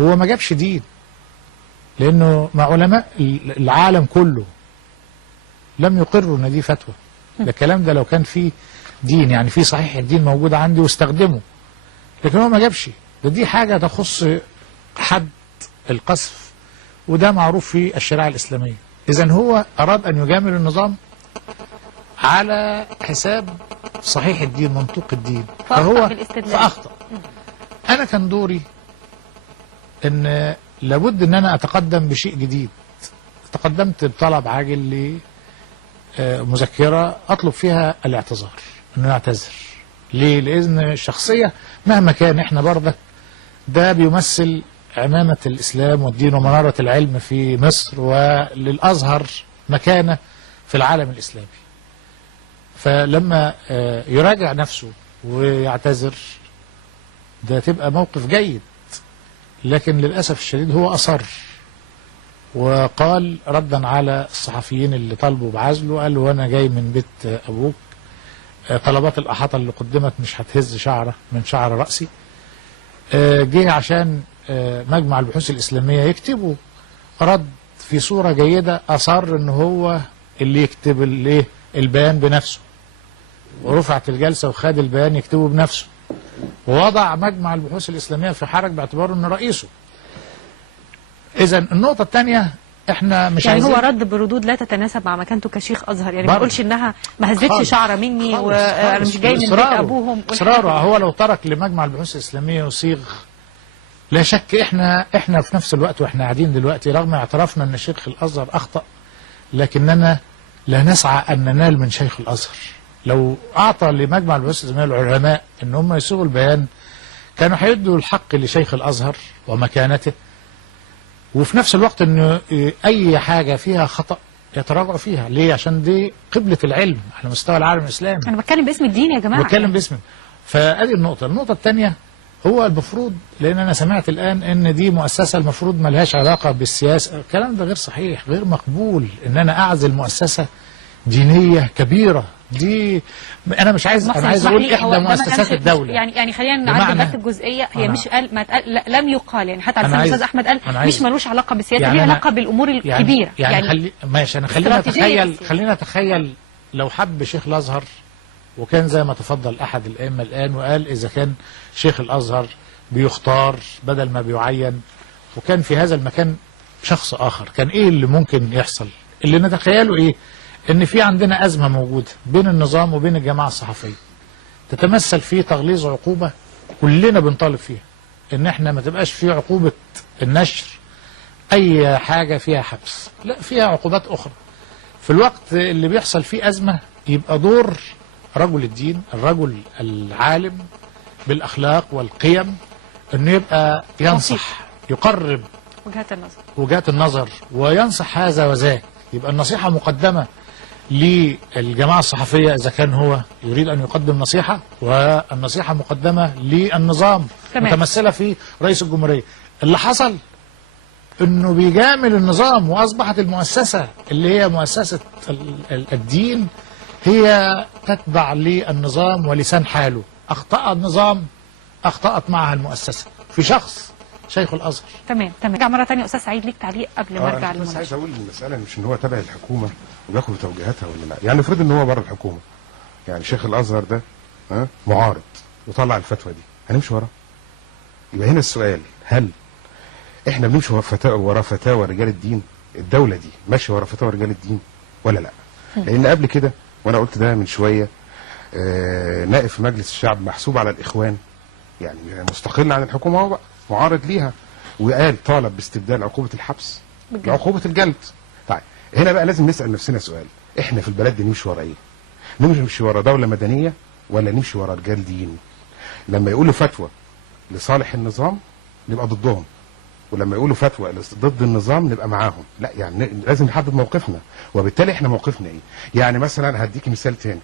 هو ما جابش دين، لأنه مع علماء العالم كله لم يقروا ان دي فتوى. ده الكلام ده لو كان فيه دين، يعني في صحيح الدين موجود عندي واستخدمه، لكن هو ما جابش. دي حاجة تخص حد القذف، وده معروف في الشريعة الإسلامية. إذن هو أراد أن يجامل النظام على حساب صحيح الدين، منطوق الدين، فهو فأخطأ. أنا كان دوري أن لابد أن أنا أتقدم بشيء جديد. تقدمت بطلب عاجل لمذكرة أطلب فيها الاعتذار، أن أعتذر. ليه؟ لأن الشخصية مهما كان إحنا برضك ده بيمثل عمامة الإسلام والدين ومنارة العلم في مصر، وللأزهر مكانة في العالم الإسلامي. فلما يراجع نفسه ويعتذر ده تبقى موقف جيد، لكن للأسف الشديد هو أصر وقال ردا على الصحفيين اللي طالبوا بعزله، قال له أنا جاي من بيت أبوك، طلبات الأحاطة اللي قدمت مش هتهز شعرة من شعر رأسي. جه عشان مجمع البحوث الإسلامية يكتبوا رد في صورة جيدة، أصر إن هو اللي يكتب البيان بنفسه، ورفعت الجلسة وخد البيان يكتبه بنفسه، ووضع مجمع البحوث الإسلامية في حرج باعتباره إنه رئيسه. إذا النقطة الثانية احنا مش يعني عايزين، هو رد بردود لا تتناسب مع مكانته كشيخ ازهر، يعني ما يقولش انها ما هزتش شعره مني وانا مش جاي من بيت ابوهم. اصراره هو لو ترك لمجمع البحوث الاسلاميه يصيغ، لا شك احنا في نفس الوقت واحنا قاعدين دلوقتي رغم اعترافنا ان شيخ الازهر اخطا، لكننا لا نسعى ان ننال من شيخ الازهر. لو اعطى لمجمع البحوث الاسلاميه العلماء ان هم يصيغوا البيان كانوا هيدوا الحق لشيخ الازهر ومكانته، وفي نفس الوقت ان اي حاجة فيها خطأ يتراجعوا فيها. ليه؟ عشان دي قبلة العلم على مستوى العالم الاسلامي. انا بتكلم باسم الدين يا جماعة، بتكلم باسم. فادي النقطة الثانية، هو المفروض، لان انا سمعت الان ان دي مؤسسة المفروض ما لهاش علاقة بالسياسة. الكلام ده غير صحيح، غير مقبول ان انا اعزل مؤسسة دينية كبيرة. دي انا مش عايز، انا عايز اقول احدى مؤسسات الدولة. يعني خلينا نعدل بس الجزئيه، هي مش قال ما تقال، لم يقال، يعني حتى على لسان الاستاذ احمد قال مش ملوش علاقه بالسياسه، يعني ليه علاقه بالامور الكبيره. يعني ماشي، انا خلينا نتخيل لو حب شيخ الازهر وكان زي ما تفضل احد الائمه الان وقال اذا كان شيخ الازهر بيختار بدل ما بيعين، وكان في هذا المكان شخص اخر، كان ايه اللي ممكن يحصل؟ اللي نتخيله ايه؟ ان في عندنا ازمه موجوده بين النظام وبين الجماعه الصحفيه، تتمثل في تغليظ عقوبه كلنا بنطالب فيها، ان احنا ما تبقاش في عقوبه النشر اي حاجه فيها حبس، لا فيها عقوبات اخرى. في الوقت اللي بيحصل فيه ازمه يبقى دور رجل الدين، الرجل العالم بالاخلاق والقيم، انه يبقى ينصح، يقرب وجهات النظر وينصح هذا وذاك. يبقى النصيحه مقدمه للجماعة الصحفية إذا كان هو يريد أن يقدم نصيحة، والنصيحة مقدمة للنظام متمثلة في رئيس الجمهورية. اللي حصل أنه بيجامل النظام، وأصبحت المؤسسة اللي هي مؤسسة الدين هي تتبع للنظام ولسان حاله. أخطأ النظام، أخطأت معها المؤسسة في شخص شيخ الازهر. تمام. نرجع مره ثانيه. استاذ سعيد ليك تعليق قبل ما ارجع للمناقشه؟ بس عايز اقول المساله مش ان هو تابع الحكومه وبياخد توجيهاتها ولا لا. يعني افرض ان هو بره الحكومه، يعني شيخ الازهر ده معارض وطلع الفتوى دي، هنمشي وراه؟ يبقى هنا السؤال، هل احنا بنمشي ورا فتاوى رجال الدين؟ الدوله دي ماشيه ورا فتاوى رجال الدين ولا لا؟ لان قبل كده، وانا قلت ده من شويه، نائب في مجلس الشعب محسوب على الاخوان، يعني مستقل عن الحكومه، هو بقى معارض ليها، وقال طالب باستبدال عقوبة الحبس بعقوبة الجلد. طيب هنا بقى لازم نسأل نفسنا سؤال، احنا في البلد دي نمشي ورا ايه؟ نمشي ورا دولة مدنية ولا نمشي ورا رجال دين؟ لما يقولوا فتوى لصالح النظام نبقى ضدهم، ولما يقولوا فتوى ضد النظام نبقى معاهم. لا، يعني لازم نحدد موقفنا، وبالتالي احنا موقفنا ايه؟ يعني مثلا هديك مثال تاني،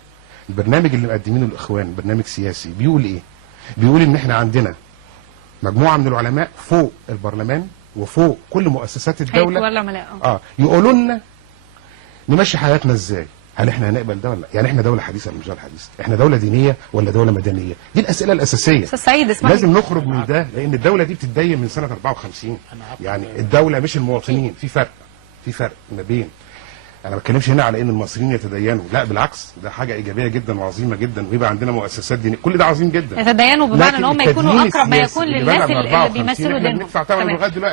البرنامج اللي مقدمينه الاخوان برنامج سياسي بيقول ايه؟ بيقول ان احنا عندنا مجموعة من العلماء فوق البرلمان وفوق كل مؤسسات الدولة، العلماء يقولوا لنا نمشي حياتنا ازاي، هل احنا هنقبل ده ولا لا؟ يعني احنا دوله حديثه ولا مش دوله حديثه؟ احنا دوله دينيه ولا دوله مدنيه؟ دي الاسئله الاساسيه. استاذ سعيد اسمعني، لازم نخرج من ده، لان الدوله دي بتتدين من سنه 54. يعني الدوله مش المواطنين. في فرق ما بين، انا ما بتكلمش هنا على ان المصريين يتدينوا، لا بالعكس، ده حاجه ايجابيه جدا وعظيمه جدا، ويبقى عندنا مؤسسات دينيه، كل ده عظيم جدا. يتدينوا بمعنى ان هم يكونوا اقرب ما يكون للناس اللي بيمثلوا دينهم.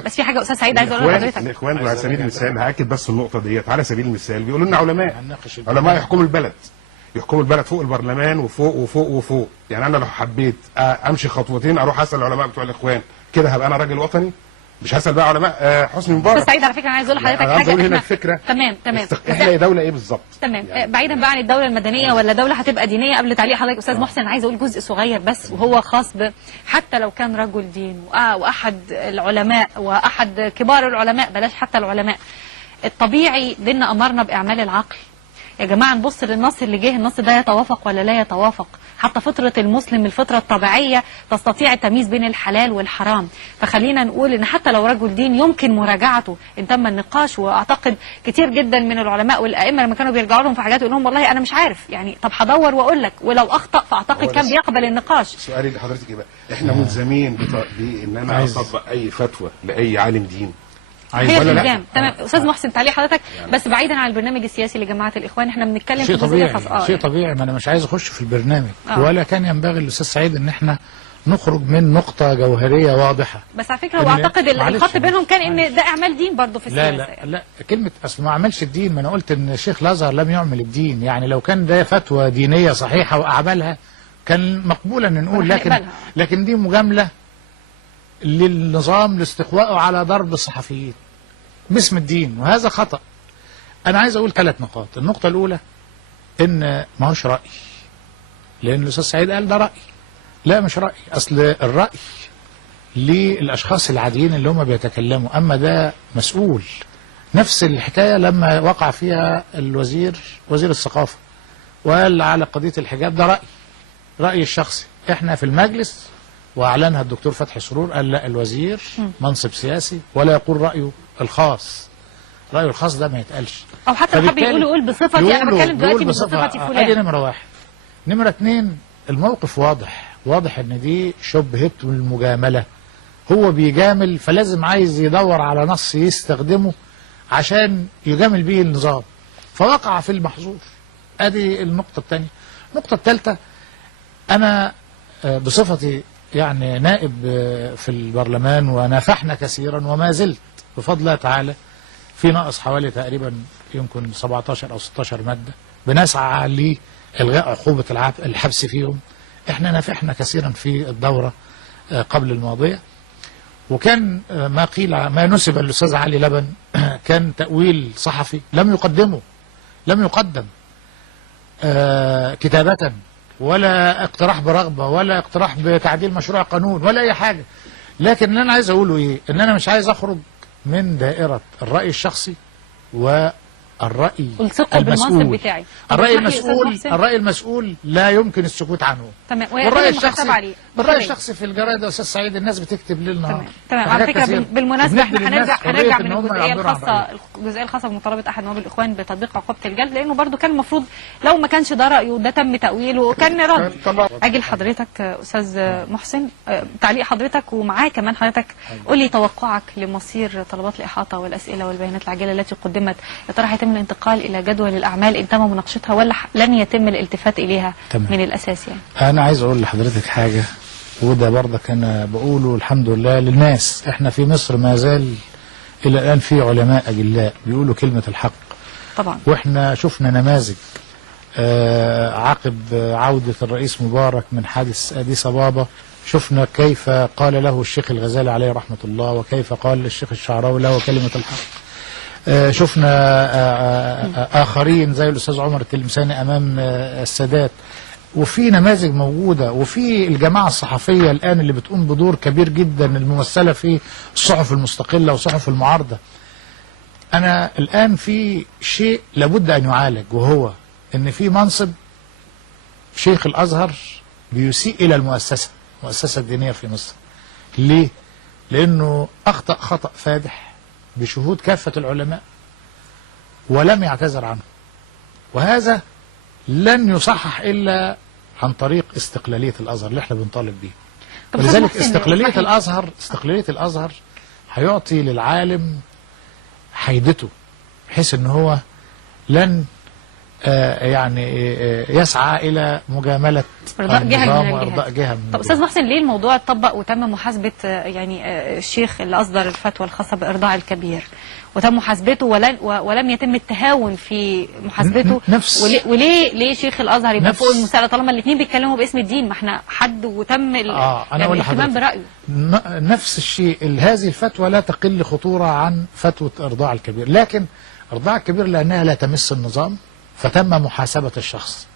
بس في حاجه استاذ سعيد عايز اقولها لحضرتك. الاخوان على سبيل المثال، هاكد بس النقطه ديت، على سبيل المثال بيقولوا لنا علماء يحكموا البلد فوق البرلمان وفوق وفوق وفوق. يعني انا لو حبيت امشي خطوتين اروح اسال العلماء بتوع الاخوان، كده هبقى انا راجل وطني؟ مش هسال بقى علماء حسني مبارك. استاذ سعيد على فكره انا عايز اقول لحضرتك حاجه، هنا الفكره تمام احنا دوله ايه بالظبط؟ تمام يعني بعيدا بقى عن الدوله المدنيه ولا دوله هتبقى دينيه. قبل تعليق حضرتك استاذ محسن عايز اقول جزء صغير بس، وهو خاص حتى لو كان رجل دين واحد العلماء واحد كبار العلماء، بلاش حتى العلماء، الطبيعي ديننا امرنا باعمال العقل. يا جماعه نبص للنص اللي جه، النص ده يتوافق ولا لا يتوافق؟ حتى فطرة المسلم الفطرة الطبيعية تستطيع التمييز بين الحلال والحرام. فخلينا نقول ان حتى لو رجل دين يمكن مراجعته ان تم النقاش. واعتقد كتير جدا من العلماء والائمه لما كانوا بيرجعوا لهم في حاجات يقول لهم والله انا مش عارف، يعني طب هدور واقول لك، ولو اخطا فاعتقد كان بيقبل النقاش. سؤالي لحضرتك ايه بقى؟ احنا ملزمين بان انا اطبق اي فتوى لاي عالم دين؟ هي الالزام. تمام استاذ محسن تعليق حضرتك يعني. بس بعيدا عن البرنامج السياسي لجماعه الاخوان، احنا بنتكلم في جزئيه خاصه. شيء طبيعي، ما انا مش عايز اخش في البرنامج ولا كان ينبغي للاستاذ سعيد ان احنا نخرج من نقطه جوهريه واضحه. بس على فكره واعتقد الخط بينهم كان ان ده اعمال دين برضه في السياسه. لا كلمه اصل ما عملش الدين، ما انا قلت ان الشيخ الازهر لم يعمل الدين. يعني لو كان ده فتوى دينيه صحيحه واعمالها كان مقبولا ان نقول، لكن دي مجامله للنظام لاستقوائه على ضرب الصحفيين باسم الدين، وهذا خطأ. أنا عايز أقول 3 نقاط. النقطة الأولى إن ما هوش رأي، لأن الأستاذ سعيد قال ده رأي. لا مش رأي، أصل الرأي للأشخاص العاديين اللي هم بيتكلموا، أما ده مسؤول. نفس الحكاية لما وقع فيها وزير الثقافة وقال على قضية الحجاب ده رأيي الشخصي. إحنا في المجلس وأعلنها الدكتور فتحي سرور قال لا، الوزير منصب سياسي ولا يقول رأيه الخاص. رأيه الخاص ده ما يتقالش، أو حتى لو حب يقول بصفتي. أنا بتكلم دلوقتي بصفتي فلان. أدي نمرة 1. نمرة 2 الموقف واضح إن دي شبهة المجاملة. هو بيجامل فلازم عايز يدور على نص يستخدمه عشان يجامل بيه النظام، فوقع في المحظور. أدي النقطة الثانية. النقطة الثالثة، أنا بصفتي يعني نائب في البرلمان ونافحنا كثيرا وما زلت بفضل الله تعالى في نقص حوالي تقريبا يمكن 17 أو 16 مادة بنسعى لإلغاء عقوبة الحبس فيهم. احنا نافحنا كثيرا في الدورة قبل الماضية، وكان ما نسب للأستاذ علي لبن كان تأويل صحفي لم يقدم كتابة ولا اقتراح برغبة ولا اقتراح بتعديل مشروع قانون ولا أي حاجة. لكن اللي أنا عايز أقوله إيه؟ إن أنا مش عايز أخرج من دائرة الرأي الشخصي والرأي المسؤول بتاعي. الرأي المسؤول لا يمكن السكوت عنه. تمام. والرأي الشخصي في الجرايد يا أستاذ سعيد الناس بتكتب ليل نهار. تمام. على فكرة بالمناسبة احنا هنرجع من الجزئية الخاصة بمطالبة أحد نواب الإخوان بتطبيق عقوبة الجلد، لأنه برضو كان المفروض لو ما كانش ده رأيه وده تم تأويله وكان رد. أجي لحضرتك أستاذ محسن تعليق حضرتك، ومعاه كمان حضرتك قول لي توقعك لمصير طلبات الإحاطة والأسئلة والبيانات العاجلة التي قدمت. يا ترى هيتم الانتقال إلى جدول الأعمال إن تم مناقشتها ولا لن يتم الالتفات إليها من الأساس؟ يعني أنا عايز أقول لحضرتك حاجة، وده برضك أنا بقوله الحمد لله للناس. إحنا في مصر ما زال إلى الآن في علماء أجلاء بيقولوا كلمة الحق طبعا. وإحنا شفنا نماذج عقب عودة الرئيس مبارك من حادث أديس أبابا، شفنا كيف قال له الشيخ الغزالي عليه رحمة الله وكيف قال الشيخ الشعراوي له كلمة الحق. شفنا آخرين زي الأستاذ عمر التلمساني أمام السادات، وفي نماذج موجودة، وفي الجماعة الصحفية الآن اللي بتقوم بدور كبير جدا الممثلة في الصحف المستقلة وصحف المعارضة. أنا الآن في شيء لابد أن يعالج، وهو أن في منصب شيخ الأزهر بيسيء إلى المؤسسة الدينية في مصر. ليه؟ لأنه أخطأ خطأ فادح بشهود كافة العلماء ولم يعتذر عنه، وهذا لن يصحح إلا عن طريق استقلالية الأزهر اللي احنا بنطالب بيه. طب ولذلك أستاذ محسن، استقلالية الأزهر هيعطي للعالم حيدته، بحيث ان هو لن يسعى الى مجامله إرضاء جهة النظام من وارضاء الجهات. جهه من طب استاذ محسن، ليه الموضوع اتطبق وتم محاسبه الشيخ اللي اصدر الفتوى الخاصه بارضاع الكبير وتم محاسبته ولم يتم التهاون في محاسبته؟ وليه شيخ الازهر يبقى فوق المساله طالما الاثنين بيتكلموا باسم الدين؟ ما احنا حد وتم الاهتمام برايه. نفس الشيء، هذه الفتوى لا تقل خطوره عن فتوى ارضاع الكبير، لكن ارضاع الكبير لانها لا تمس النظام فتم محاسبه الشخص.